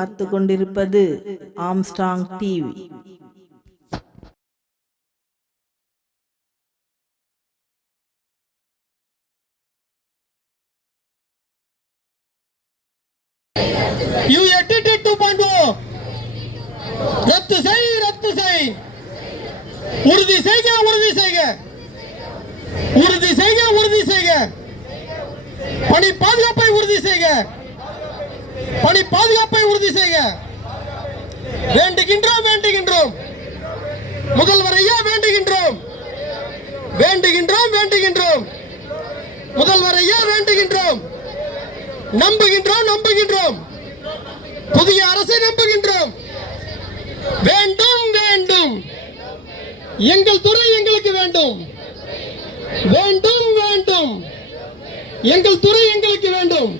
பார்த்து கொண்டிருப்பது Armstrong TV. UATT 2.0 ரத்து செய், ரத்து செய், உறுதி செய்க, உறுதி செய்க, உறுதி செய்க, உறுதி செய்க, பணி பாதுகாப்பை உறுதி செய்க, பணி பாதுகாப்பை உறுதி செய்க. வேண்டுகின்றோம், வேண்டுகின்றோம், முதல்வரையா வேண்டுகின்றோம், வேண்டுகின்றோம், வேண்டுகின்றோம், முதல்வரையா வேண்டுகின்றோம், நம்புகின்றோம், நம்புகின்றோம், புதிய அரசை நம்புகின்றோம். வேண்டும், வேண்டும், எங்கள் துறை எங்களுக்கு வேண்டும், வேண்டும், வேண்டும், எங்கள் துறை எங்களுக்கு வேண்டும்.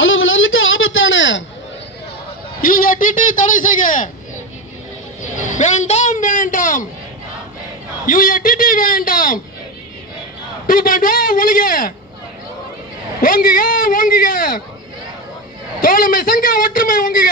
அலுவலருக்கு ஆபத்தான UATT தடை செய்க. வேண்டாம், வேண்டாம், UATT வேண்டாம். 2.0 ஒழிக, ஓங்குக, ஓங்குக, தோழமை சங்க ஒற்றுமை ஓங்குக.